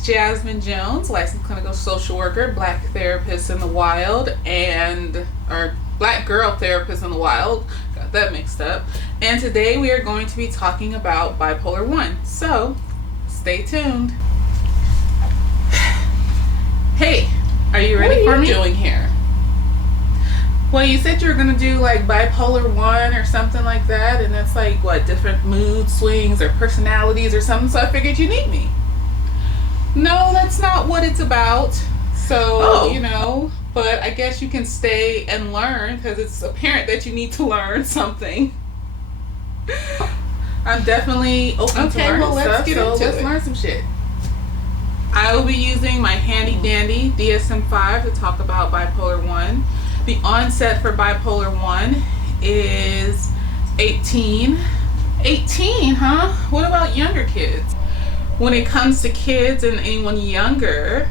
It's Jasmine Jones, licensed clinical social worker, black therapist in the wild, or black girl therapist in the wild. Got that mixed up. And today we are going to be talking about bipolar 1. So, stay tuned. Hey, are you ready for me? What are you doing here? Well, you said you were going to do like bipolar 1 or something like that, and that's like, what, different mood swings or personalities or something, so I figured you need me. No, that's not what it's about. So, but I guess you can stay and learn because it's apparent that you need to learn something. I'm definitely open to learning stuff, so let's learn some shit. I will be using my handy dandy DSM-5 to talk about bipolar 1. The onset for bipolar 1 is 18. 18, huh? What about younger kids? When it comes to kids and anyone younger,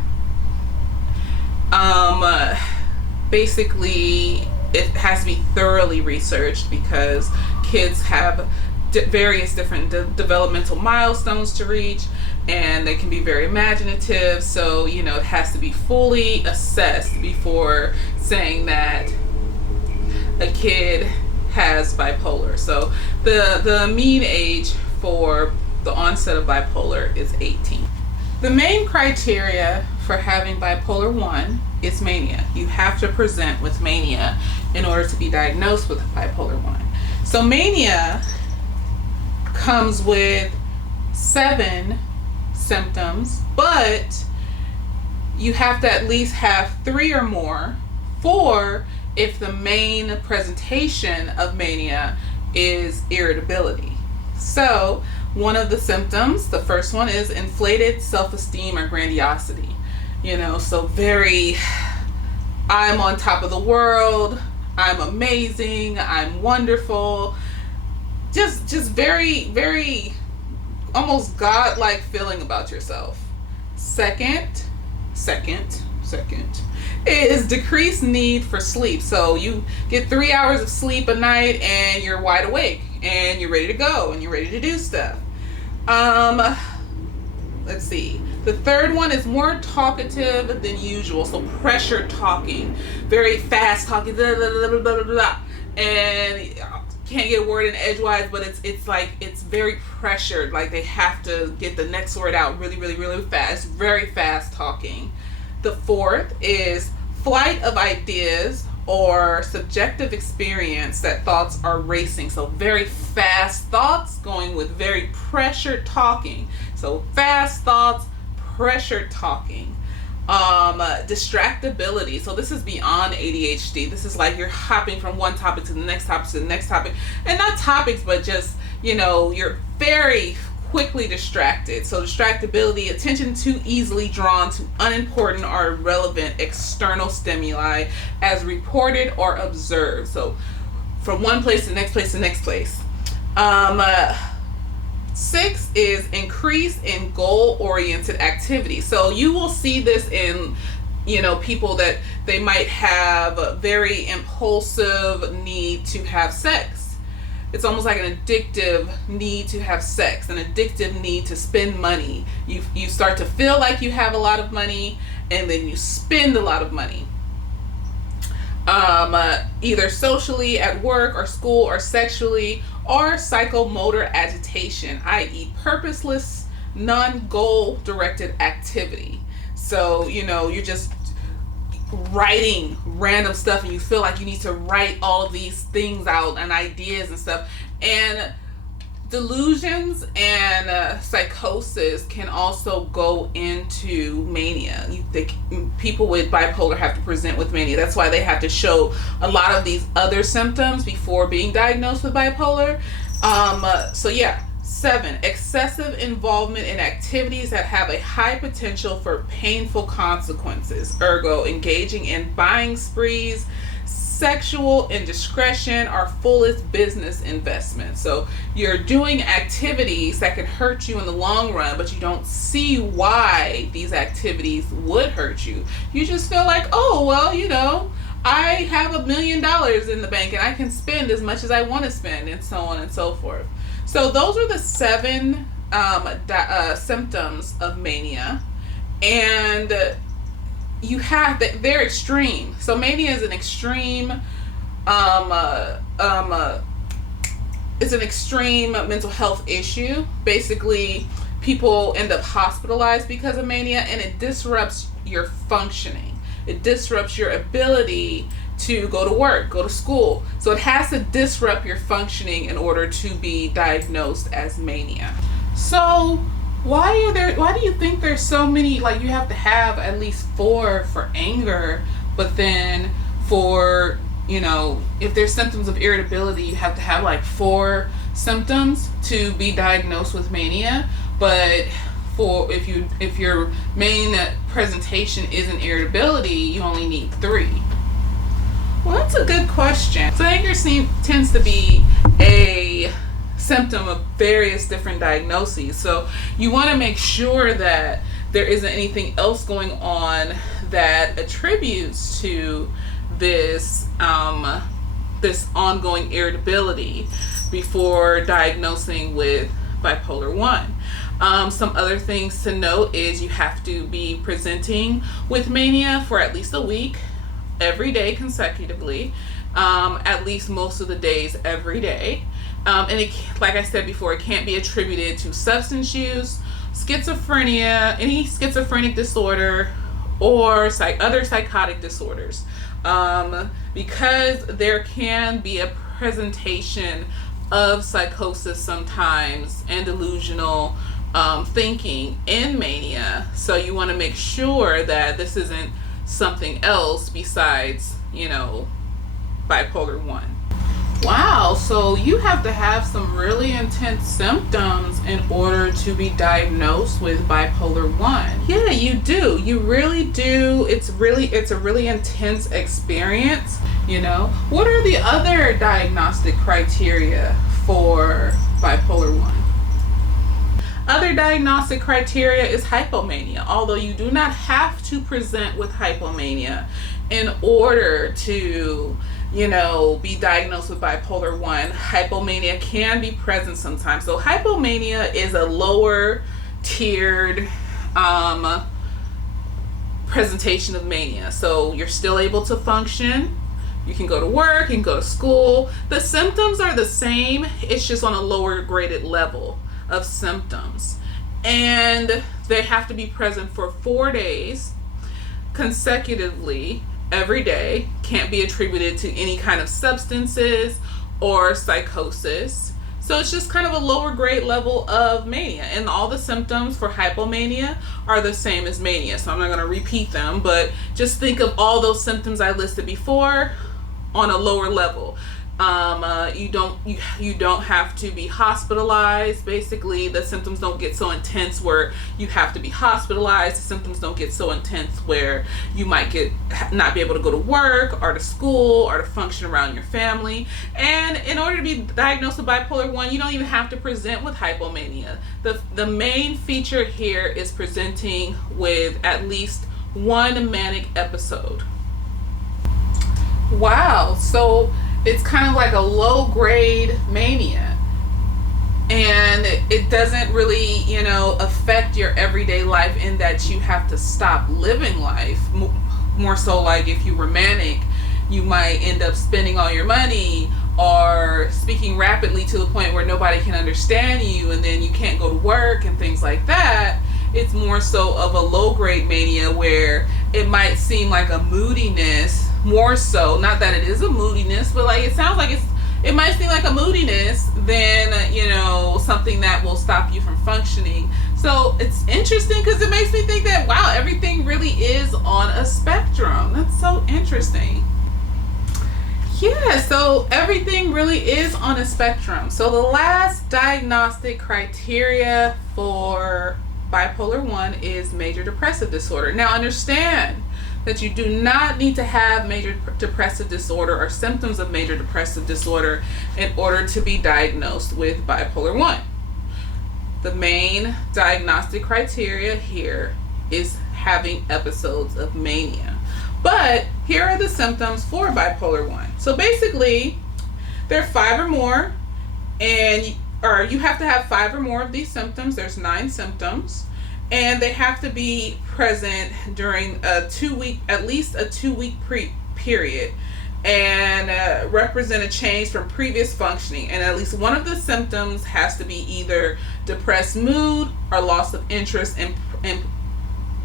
basically it has to be thoroughly researched because kids have various different developmental milestones to reach, and they can be very imaginative, so it has to be fully assessed before saying that a kid has bipolar. So the mean age for the onset of bipolar is 18. The main criteria for having bipolar 1 is mania. You have to present with mania in order to be diagnosed with bipolar 1. So mania comes with 7 symptoms, but you have to at least have 3 or more, 4 if the main presentation of mania is irritability. So one of the symptoms, the first one, is inflated self-esteem or grandiosity. So very, I'm on top of the world, I'm amazing, I'm wonderful. Just very, very almost godlike feeling about yourself. Second is decreased need for sleep. So you get 3 hours of sleep a night and you're wide awake and you're ready to go and you're ready to do stuff. Let's see. The third one is more talkative than usual. So pressure talking, very fast talking, blah, blah, blah, blah, blah, blah, and can't get a word in edgewise, but it's like it's very pressured. Like they have to get the next word out really, really, really fast. Very fast talking. The fourth is flight of ideas or subjective experience that thoughts are racing. So very fast thoughts going with very pressured talking. So fast thoughts, pressured talking. Distractibility. So this is beyond ADHD. This is like you're hopping from one topic to the next topic to the next topic. And not topics, but just, you're very quickly distracted. So distractibility, attention too easily drawn to unimportant or irrelevant external stimuli as reported or observed. So from one place to the next place to the next place. 6 is increase in goal-oriented activity. So you will see this in, people that they might have a very impulsive need to have sex. It's almost like an addictive need to have sex, an addictive need to spend money. You start to feel like you have a lot of money and then you spend a lot of money. Either socially, at work or school, or sexually, or psychomotor agitation, i.e. purposeless, non-goal directed activity. So, you're just writing random stuff and you feel like you need to write all of these things out and ideas and stuff. And delusions and psychosis can also go into mania. People with bipolar have to present with mania. That's why they have to show a lot of these other symptoms before being diagnosed with bipolar. 7, excessive involvement in activities that have a high potential for painful consequences. Ergo, engaging in buying sprees, sexual indiscretion, or foolish business investments. So you're doing activities that can hurt you in the long run, but you don't see why these activities would hurt you. You just feel like, oh, well, I have $1 million in the bank and I can spend as much as I want to spend, and so on and so forth. So those are the 7 symptoms of mania. And they're extreme. So mania is an extreme it's an extreme mental health issue. Basically, people end up hospitalized because of mania, and it disrupts your functioning. It disrupts your ability to go to work, go to school. So it has to disrupt your functioning in order to be diagnosed as mania. So why do you think there's so many, like you have to have at least 4 for anger, but then for, if there's symptoms of irritability, you have to have like 4 symptoms to be diagnosed with mania. But if your main presentation isn't irritability, you only need 3. Well, that's a good question. So anger tends to be a symptom of various different diagnoses. So you want to make sure that there isn't anything else going on that attributes to this this ongoing irritability before diagnosing with bipolar 1. Some other things to note is you have to be presenting with mania for at least a week, every day consecutively, at least most of the days every day. And like I said before, it can't be attributed to substance use, schizophrenia, any schizophrenic disorder, or other psychotic disorders. Because there can be a presentation of psychosis sometimes and delusional thinking in mania. So you want to make sure that this isn't something else besides, bipolar 1. Wow, so you have to have some really intense symptoms in order to be diagnosed with bipolar 1. Yeah, you do. You really do. It's a really intense experience, What are the other diagnostic criteria for bipolar 1? Other diagnostic criteria is hypomania, although you do not have to present with hypomania in order to, be diagnosed with bipolar 1. Hypomania can be present sometimes. So hypomania is a lower tiered presentation of mania. So you're still able to function. You can go to work, you can go to school. The symptoms are the same. It's just on a lower graded level of symptoms. And they have to be present for 4 days consecutively every day. Can't be attributed to any kind of substances or psychosis. So it's just kind of a lower grade level of mania. And all the symptoms for hypomania are the same as mania. So I'm not going to repeat them, but just think of all those symptoms I listed before on a lower level. You don't have to be hospitalized. Basically, the symptoms don't get so intense where you have to be hospitalized. The symptoms don't get so intense where you might not be able to go to work or to school or to function around your family. And in order to be diagnosed with bipolar 1, you don't even have to present with hypomania. The main feature here is presenting with at least 1 manic episode. Wow, so it's kind of like a low grade mania, and it doesn't really affect your everyday life in that you have to stop living life. More so, like if you were manic, you might end up spending all your money or speaking rapidly to the point where nobody can understand you, and then you can't go to work and things like that. It's more so of a low grade mania where it might seem like a moodiness, more so, not that it is a moodiness, but like it sounds like it might seem like a moodiness than something that will stop you from functioning. So it's interesting because it makes me think that, wow, everything really is on a spectrum. That's so interesting. Yeah, so everything really is on a spectrum. So the last diagnostic criteria for bipolar 1 is major depressive disorder. Now understand that you do not need to have major depressive disorder or symptoms of major depressive disorder in order to be diagnosed with bipolar 1. The main diagnostic criteria here is having episodes of mania. But here are the symptoms for bipolar 1. So basically, there are 5 or more, or you have to have 5 or more of these symptoms. There's 9 symptoms. and they have to be present during at least a 2 week period, and represent a change from previous functioning. And at least one of the symptoms has to be either depressed mood or loss of interest and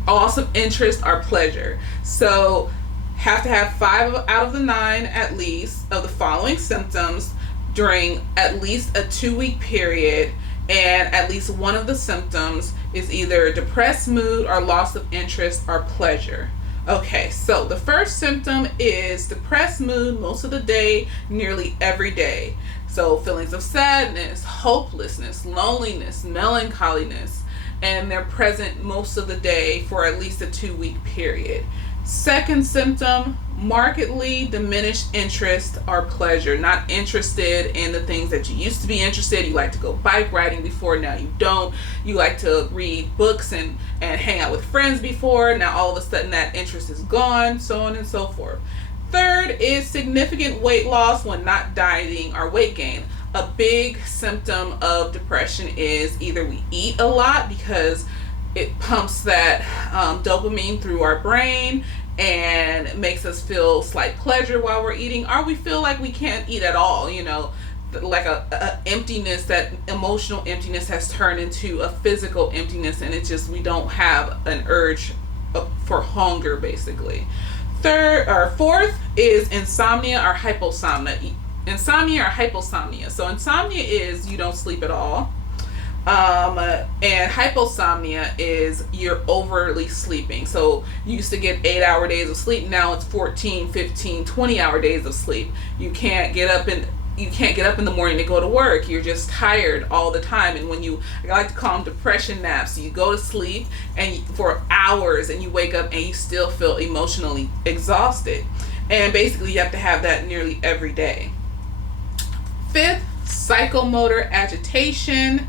loss of interest or pleasure. So have to have 5 out of the 9 at least of the following symptoms during at least a 2 week period, and at least one of the symptoms is either depressed mood or loss of interest or pleasure. Okay, so the first symptom is depressed mood most of the day, nearly every day. So feelings of sadness, hopelessness, loneliness, melancholiness, and they're present most of the day for at least a 2 week period. Second symptom, markedly diminished interest or pleasure. Not interested in the things that you used to be interested. You like to go bike riding before, now you don't. You like to read books and hang out with friends before, now all of a sudden that interest is gone, so on and so forth. Third is significant weight loss when not dieting or weight gain. A big symptom of depression is either we eat a lot because it pumps that dopamine through our brain and makes us feel slight pleasure while we're eating, or we feel like we can't eat at all, like a emptiness, that emotional emptiness has turned into a physical emptiness, and it's just we don't have an urge for hunger, basically. Fourth is insomnia or hyposomnia. So insomnia is you don't sleep at all. And hyposomnia is you're overly sleeping. So you used to get 8-hour days of sleep. Now it's 14, 15, 20-hour days of sleep. You can't get up in the morning to go to work. You're just tired all the time. And I like to call them depression naps. You go to sleep for hours and you wake up and you still feel emotionally exhausted. And basically you have to have that nearly every day. Fifth, psychomotor agitation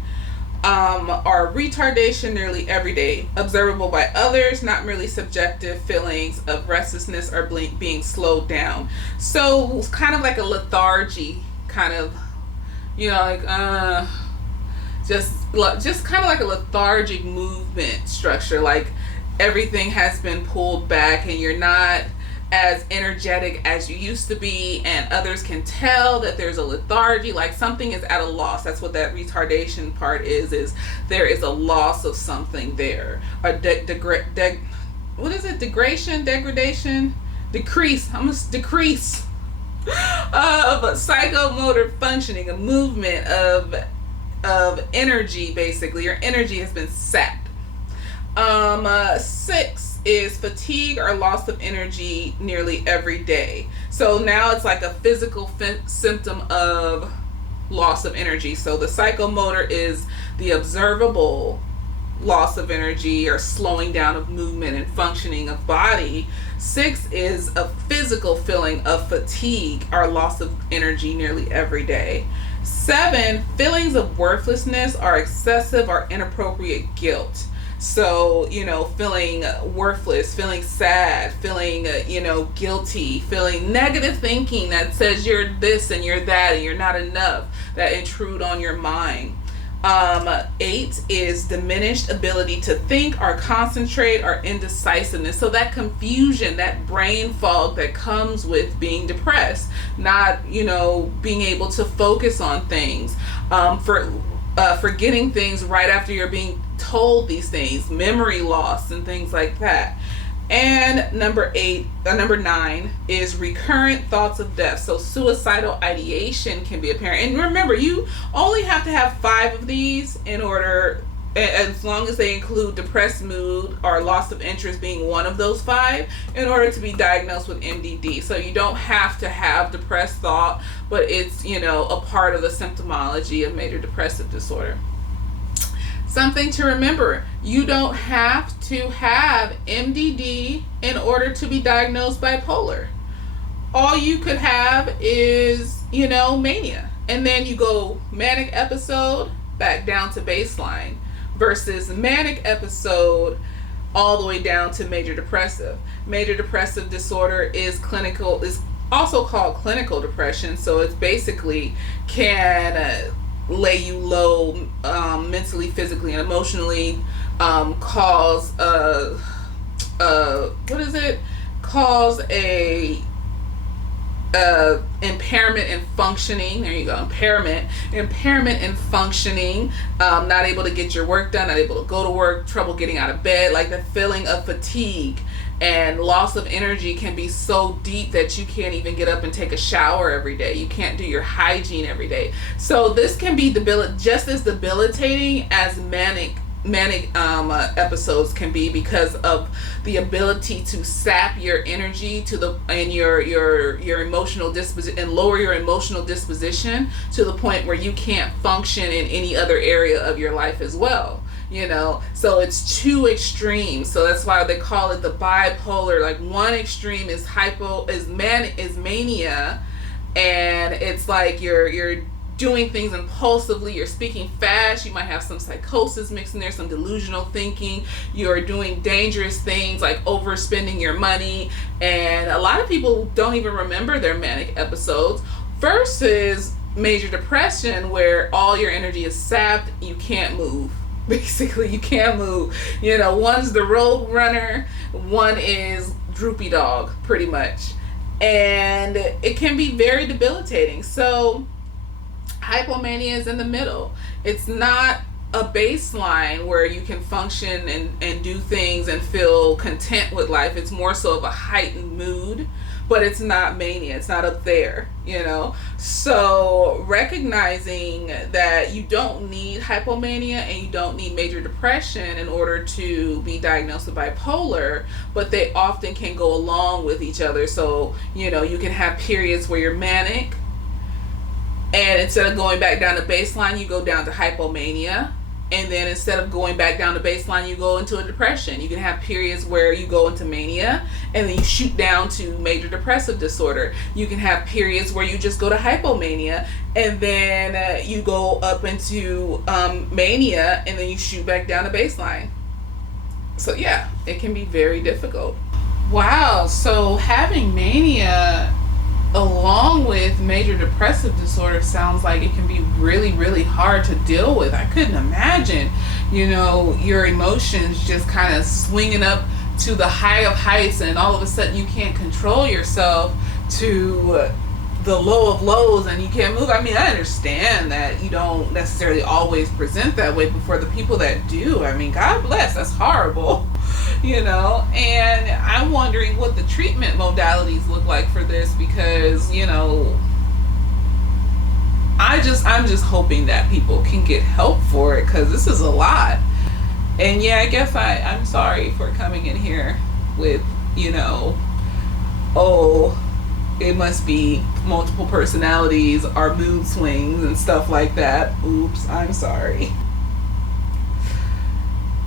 or retardation nearly every day, observable by others, not merely subjective feelings of restlessness or being slowed down. So it's kind of like a lethargy, kind of, just kind of like a lethargic movement structure, like everything has been pulled back and you're not as energetic as you used to be, and others can tell that there's a lethargy, like something is at a loss. That's what that retardation part is there is a loss of something there. Or decrease of psychomotor functioning, a movement of energy. Basically your energy has been sapped. 6 is fatigue or loss of energy nearly every day. So now it's like a physical symptom of loss of energy. So the psychomotor is the observable loss of energy or slowing down of movement and functioning of body. 6 is a physical feeling of fatigue or loss of energy nearly every day. 7, feelings of worthlessness or excessive or inappropriate guilt. So, feeling worthless, feeling sad, feeling, guilty, feeling negative thinking that says you're this and you're that and you're not enough, that intrude on your mind. 8 is diminished ability to think or concentrate or indecisiveness. So that confusion, that brain fog that comes with being depressed, not, being able to focus on things, forgetting things right after you're being told these things, memory loss and things like that. And number 9 is recurrent thoughts of death. So suicidal ideation can be apparent. And remember, you only have to have 5 of these in order, as long as they include depressed mood or loss of interest being one of those 5, in order to be diagnosed with MDD. So you don't have to have depressed thought, but it's, a part of the symptomology of major depressive disorder. Something to remember, you don't have to have MDD in order to be diagnosed bipolar. All you could have is, mania. And then you go manic episode, back down to baseline, versus manic episode all the way down to major depressive. Major depressive disorder is also called clinical depression. So it's basically can lay you low mentally, physically, and emotionally, cause what is it? Cause a impairment in functioning. There you go. Impairment in functioning. Not able to get your work done, not able to go to work, trouble getting out of bed, like the feeling of fatigue and loss of energy can be so deep that you can't even get up and take a shower every day. You can't do your hygiene every day. So this can be just as debilitating as manic episodes can be, because of the ability to sap your energy and your emotional disposition, and lower your emotional disposition to the point where you can't function in any other area of your life as well. So it's two extremes. So that's why they call it the bipolar. Like, one extreme is mania, and it's like you're doing things impulsively, you're speaking fast, you might have some psychosis mixed in there, some delusional thinking, you're doing dangerous things like overspending your money, and a lot of people don't even remember their manic episodes, versus major depression, where all your energy is sapped, you can't move. Basically, you can't move. One's the road runner, one is droopy dog, pretty much. And it can be very debilitating. So hypomania is in the middle. It's not a baseline where you can function and do things and feel content with life. It's more so of a heightened mood, but it's not mania. It's not up there, So recognizing that you don't need hypomania and you don't need major depression in order to be diagnosed with bipolar, but they often can go along with each other. So, you can have periods where you're manic, and instead of going back down to baseline, you go down to hypomania. And then instead of going back down to baseline, you go into a depression. You can have periods where you go into mania and then you shoot down to major depressive disorder. You can have periods where you just go to hypomania and then you go up into mania and then you shoot back down to baseline. So yeah, it can be very difficult. Wow, so having mania along with major depressive disorder sounds like it can be really, really hard to deal with. I couldn't imagine, your emotions just kind of swinging up to the high of heights, and all of a sudden you can't control yourself to the low of lows and you can't move. I mean, I understand that you don't necessarily always present that way, but for the people that do, I mean, God bless, that's horrible. And I'm wondering what the treatment modalities look like for this, because I'm just hoping that people can get help for it, because this is a lot. And yeah, I guess I'm sorry for coming in here with it must be multiple personalities or mood swings and stuff like that. Oops, I'm sorry.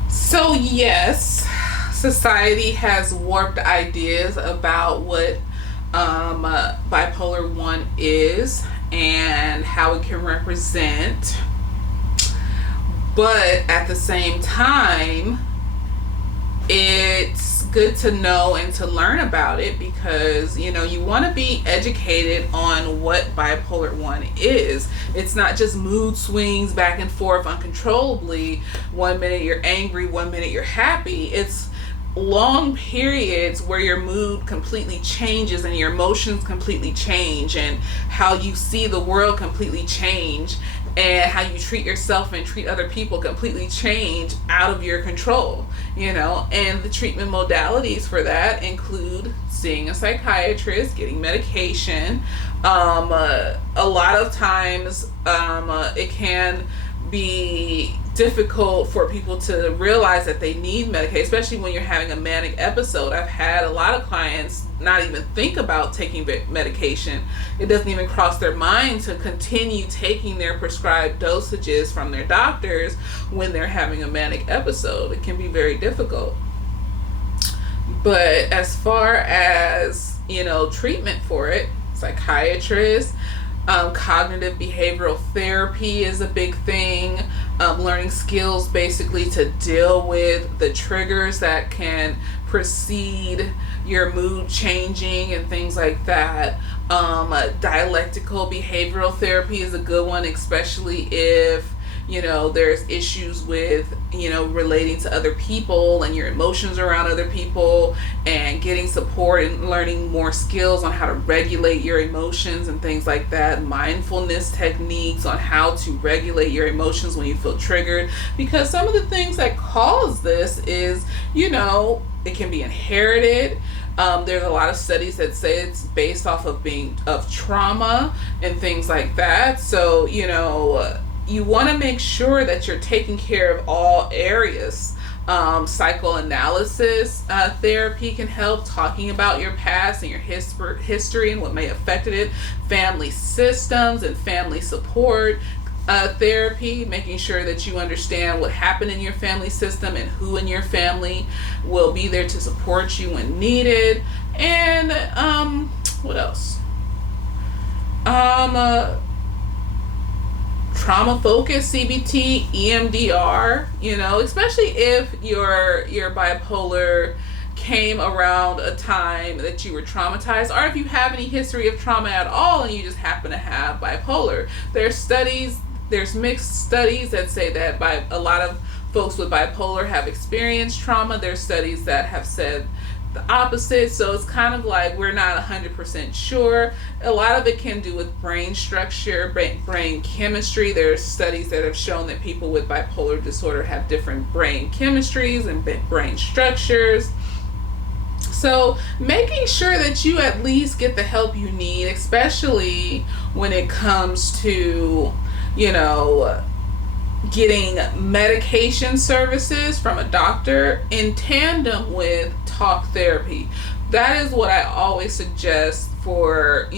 So yes, society has warped ideas about what bipolar 1 is and how it can represent, but at the same time it's good to know and to learn about it, because you want to be educated on what bipolar 1 is. It's not just mood swings back and forth uncontrollably. 1 minute you're angry, 1 minute you're happy. It's long periods where your mood completely changes and your emotions completely change, and how you see the world completely change, and how you treat yourself and treat other people completely change out of your control, and the treatment modalities for that include seeing a psychiatrist, getting medication. A lot of times it can be difficult for people to realize that they need medication, especially when you're having a manic episode. I've had a lot of clients not even think about taking medication. It doesn't even cross their mind to continue taking their prescribed dosages from their doctors when they're having a manic episode. It can be very difficult. But as far as treatment for it, psychiatrists, cognitive behavioral therapy is a big thing. Learning skills basically to deal with the triggers that can precede your mood changing and things like that. Dialectical behavioral therapy is a good one, especially if there's issues with, relating to other people and your emotions around other people, and getting support and learning more skills on how to regulate your emotions and things like that. Mindfulness techniques on how to regulate your emotions when you feel triggered. Because some of the things that cause this is, it can be inherited. There's a lot of studies that say it's based off of trauma and things like that. So, you want to make sure that you're taking care of all areas. Psychoanalysis therapy can help, talking about your past and your history and what may have affected it. Family systems and family support therapy, making sure that you understand what happened in your family system and who in your family will be there to support you when needed. And what else? Trauma focused CBT, EMDR, especially if your bipolar came around a time that you were traumatized, or if you have any history of trauma at all and you just happen to have bipolar. There's mixed studies that say that a lot of folks with bipolar have experienced trauma. There's studies that have said the opposite. So it's kind of like we're not 100% sure. A lot of it can do with brain structure, brain chemistry. There's studies that have shown that people with bipolar disorder have different brain chemistries and brain structures. So making sure that you at least get the help you need, especially when it comes to getting medication services from a doctor in tandem with talk therapy. That is what I always suggest for,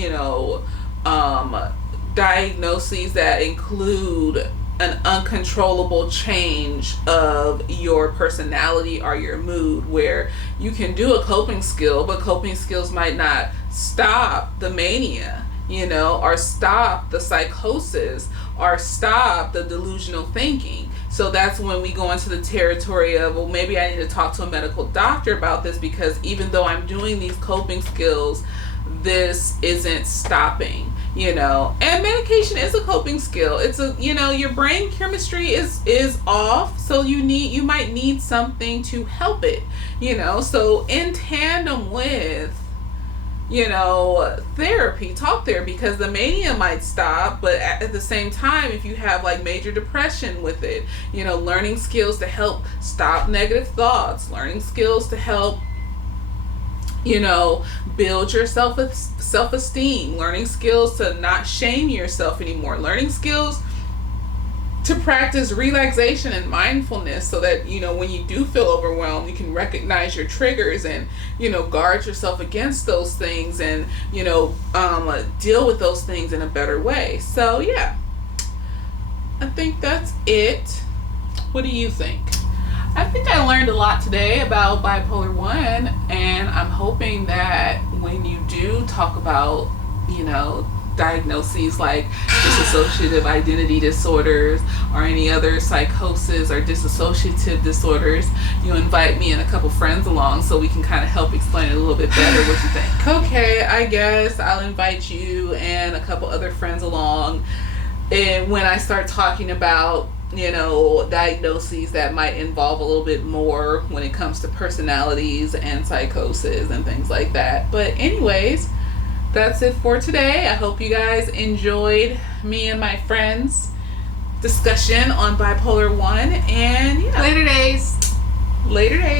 diagnoses that include an uncontrollable change of your personality or your mood, where you can do a coping skill, but coping skills might not stop the mania, or stop the psychosis, or stop the delusional thinking. So that's when we go into the territory of, well, maybe I need to talk to a medical doctor about this, because even though I'm doing these coping skills, this isn't stopping, and medication is a coping skill. It's your brain chemistry is off, so you might need something to help it, so in tandem with therapy, talk therapy, because the mania might stop, but at the same time, if you have like major depression with it, learning skills to help stop negative thoughts, learning skills to help build your self-esteem, learning skills to not shame yourself anymore, learning skills to practice relaxation and mindfulness, so that when you do feel overwhelmed, you can recognize your triggers and guard yourself against those things, and deal with those things in a better way. So yeah, I think that's it. What do you think? I think I learned a lot today about bipolar 1, and I'm hoping that when you do talk about diagnoses like dissociative identity disorders or any other psychosis or dissociative disorders, you invite me and a couple friends along so we can kind of help explain it a little bit better. What you think? Okay, I guess I'll invite you and a couple other friends along, and when I start talking about diagnoses that might involve a little bit more when it comes to personalities and psychosis and things like that. But anyways, that's it for today. I hope you guys enjoyed me and my friends' discussion on bipolar 1, and yeah. Later days.